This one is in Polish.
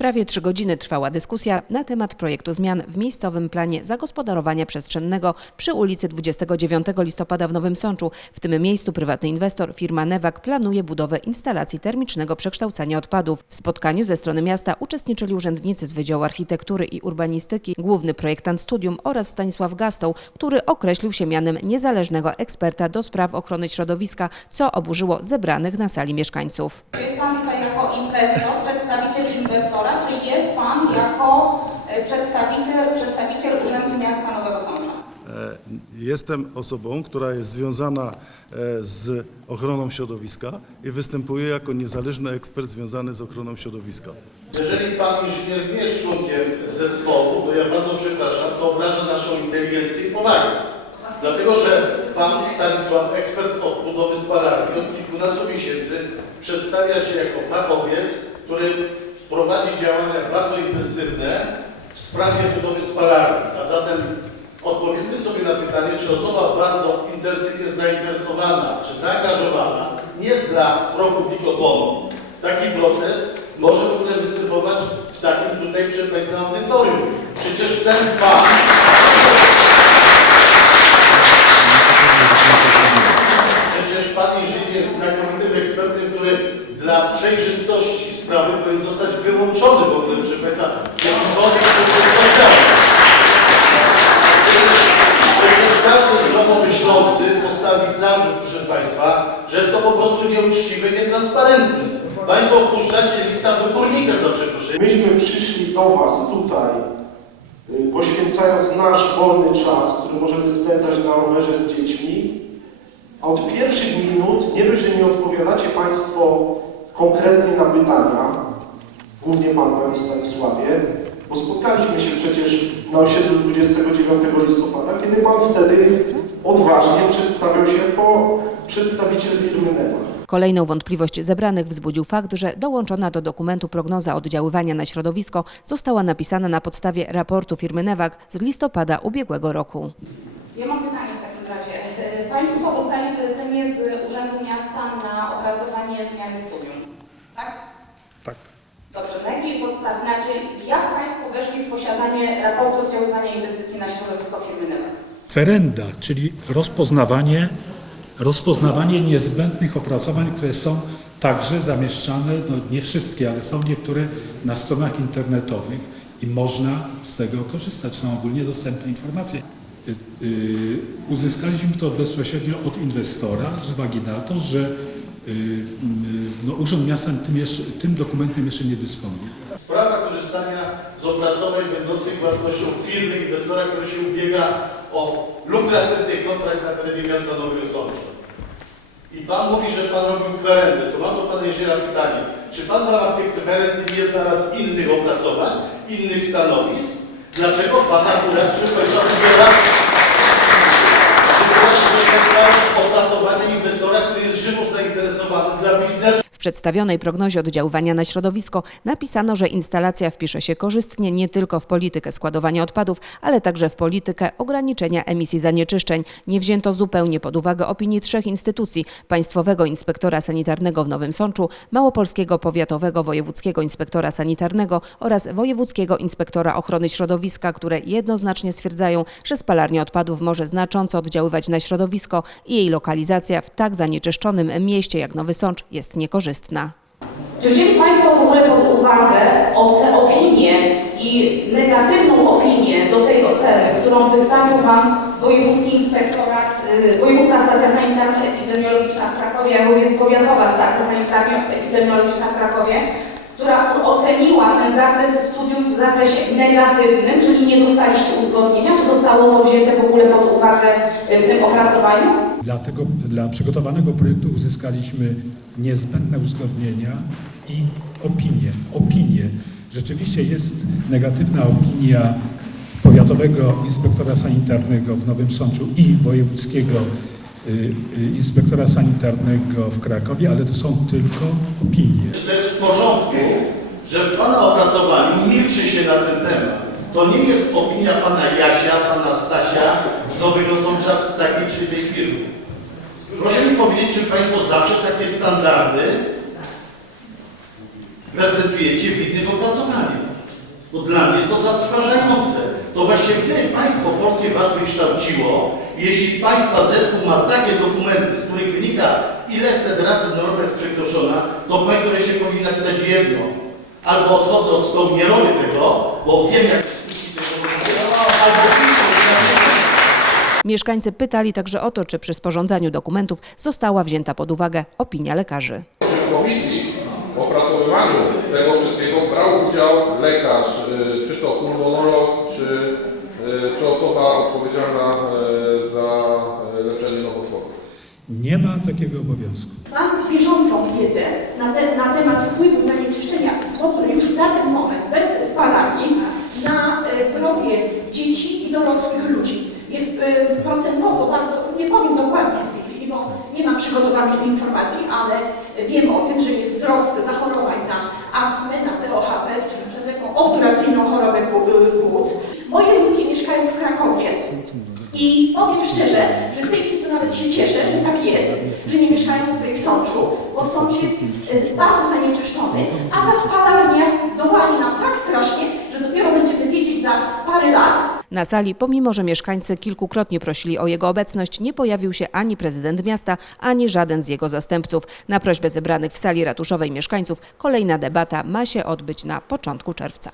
Prawie trzy godziny trwała dyskusja na temat projektu zmian w miejscowym planie zagospodarowania przestrzennego przy ulicy 29 listopada w Nowym Sączu. W tym miejscu prywatny inwestor, firma Newak, planuje budowę instalacji termicznego przekształcania odpadów. W spotkaniu ze strony miasta uczestniczyli urzędnicy z Wydziału Architektury i Urbanistyki, główny projektant studium oraz Stanisław Gastoł, który określił się mianem niezależnego eksperta do spraw ochrony środowiska, co oburzyło zebranych na sali mieszkańców. Jest Pan tutaj jako inwestor, przedstawiciel inwestora, czy jest Pan jako e, przedstawiciel, przedstawiciel Urzędu Miasta Nowego Sącza? E, Jestem osobą, która jest związana e, z ochroną środowiska i występuję jako niezależny ekspert związany z ochroną środowiska. Jeżeli pan inżynier nie jest członkiem zespołu, to ja bardzo przepraszam, to obraża naszą inteligencję i powagę. Dlatego, że pan Stanisław, ekspert od budowy spalarni od kilkunastu miesięcy, przedstawia się jako fachowiec, który prowadzi działania bardzo intensywne sprawie budowy spalarni. A zatem odpowiedzmy sobie na pytanie, czy osoba bardzo intensywnie zainteresowana, czy zaangażowana, nie dla pro publico taki proces może w ogóle występować w takim tutaj, proszę Państwa, audytorium. Przecież ten pan... Przecież pan inżynier jest znakomitym ekspertem, który dla przejrzystości sprawy powinien zostać wyłączony w ogóle, proszę Państwa, jakikolwiek. Przecież każdy zdrowomyślący postawi zarzut, proszę Państwa, że jest to po prostu nieuczciwe, nietransparentne. Państwo wpuszczacie lista do górnika za przeproszeniem. Myśmy przyszli do Was tutaj, y, poświęcając nasz wolny czas, który możemy spędzać na rowerze z dziećmi, a od pierwszych minut nie dość, że nie odpowiadacie Państwo konkretnie na pytania, głównie Pan, Panie Stanisławie, bo spotkaliśmy się przecież na osiedlu 29 listopada, kiedy Pan wtedy odważnie przedstawiał się jako przedstawiciel firmy Newa. Kolejną wątpliwość zebranych wzbudził fakt, że dołączona do dokumentu prognoza oddziaływania na środowisko została napisana na podstawie raportu firmy Newak z listopada ubiegłego roku. Ja mam pytanie w takim razie. E, Państwo dostali zlecenie z Urzędu Miasta na opracowanie zmiany studium, tak? Tak. Dobrze, na jakiej podstawie, znaczy jak Państwo weszli w posiadanie raportu oddziaływania inwestycji na środowisko firmy NEWEK? Ferenda, czyli rozpoznawanie, rozpoznawanie niezbędnych opracowań, które są także zamieszczane, no nie wszystkie, ale są niektóre na stronach internetowych i można z tego korzystać. Są ogólnie dostępne informacje. Y, y, Uzyskaliśmy to bezpośrednio od inwestora z uwagi na to, że no, Urząd Miasta tym, jeszcze, tym dokumentem jeszcze nie dysponuje. Sprawa korzystania z opracowań będących własnością firmy, inwestora, który się ubiega o lukratywny kontrakt na terenie miasta Nowego Sącza. I Pan mówi, że Pan robił kwerendy. To mam do Pana inżyniera pytanie. Czy Pan w ramach tych kwerendy nie znalazł innych opracowań, innych stanowisk? Dlaczego Pan akurat, Państwa, wybiera opracowanie inwestora, który żywo zainteresowany dla biznesu? Przedstawionej prognozie oddziaływania na środowisko napisano, że instalacja wpisze się korzystnie nie tylko w politykę składowania odpadów, ale także w politykę ograniczenia emisji zanieczyszczeń. Nie wzięto zupełnie pod uwagę opinii trzech instytucji: Państwowego Inspektora Sanitarnego w Nowym Sączu, Małopolskiego Powiatowego Wojewódzkiego Inspektora Sanitarnego oraz Wojewódzkiego Inspektora Ochrony Środowiska, które jednoznacznie stwierdzają, że spalarnia odpadów może znacząco oddziaływać na środowisko i jej lokalizacja w tak zanieczyszczonym mieście jak Nowy Sącz jest niekorzystna. Czy wzięli Państwo w ogóle pod uwagę opinię i negatywną opinię do tej oceny, którą wystawił Wam Wojewódzki Inspektorat, y, Wojewódzka Stacja Sanitarno-Epidemiologiczna w Krakowie, jak również Powiatowa Stacja Sanitarno-Epidemiologiczna w Krakowie, która oceniła ten zakres studium w zakresie negatywnym, czyli nie dostaliście uzgodnienia, czy zostało to wzięte w ogóle pod uwagę y, w tym opracowaniu? Dlatego dla przygotowanego projektu uzyskaliśmy niezbędne uzgodnienia i opinie. Opinie. Rzeczywiście jest negatywna opinia powiatowego inspektora sanitarnego w Nowym Sączu i wojewódzkiego inspektora sanitarnego w Krakowie, ale to są tylko opinie. To jest w porządku, że w Pana opracowaniu milczy się na ten temat? To nie jest opinia Pana Jasia, Pana Stasia z Nowego Sącza, z takiej czy tej firmy. Proszę mi powiedzieć, czy Państwo zawsze takie standardy prezentujecie w innych opracowaniach? Bo dla mnie jest to zatrważające. To właśnie wy, państwo polskie was wykształciło. Jeśli państwa zespół ma takie dokumenty, z których wynika, ile set razy norma jest przekroczona, to państwo jeszcze powinni napisać jedno. Albo odchodzę od stołu, nie robię tego, bo wiem jak Mieszkańcy pytali także o to, czy przy sporządzaniu dokumentów została wzięta pod uwagę opinia lekarzy. Czy w komisji opracowywaniu tego wszystkiego brał udział lekarz, y, czy to pulmonolog, czy, y, czy osoba odpowiedzialna y, za leczenie nowotworów? Nie ma takiego obowiązku. Mam bieżącą wiedzę na, te, na temat wpływu zanieczyszczenia wody już w dany moment bez spalarni na e, zdrowie dzieci i dorosłych ludzi. Jest e, procentowo bardzo, nie powiem dokładnie w tej chwili, bo nie mam przygotowanych informacji, ale wiem o tym, że jest wzrost zachorowań na astmę, na POHP, czyli przewlekłą obturacyjną chorobę pł- płuc. Moje wnuki mieszkają w Krakowie i powiem szczerze, że w tej chwili to nawet się cieszę, że tak jest, że nie mieszkają tutaj w Sączu, bo Sącz jest e, bardzo zanieczyszczony, a ta spalarnia dowali nam tak strasznie, Na sali, pomimo że mieszkańcy kilkukrotnie prosili o jego obecność, nie pojawił się ani prezydent miasta, ani żaden z jego zastępców. Na prośbę zebranych w sali ratuszowej mieszkańców kolejna debata ma się odbyć na początku czerwca.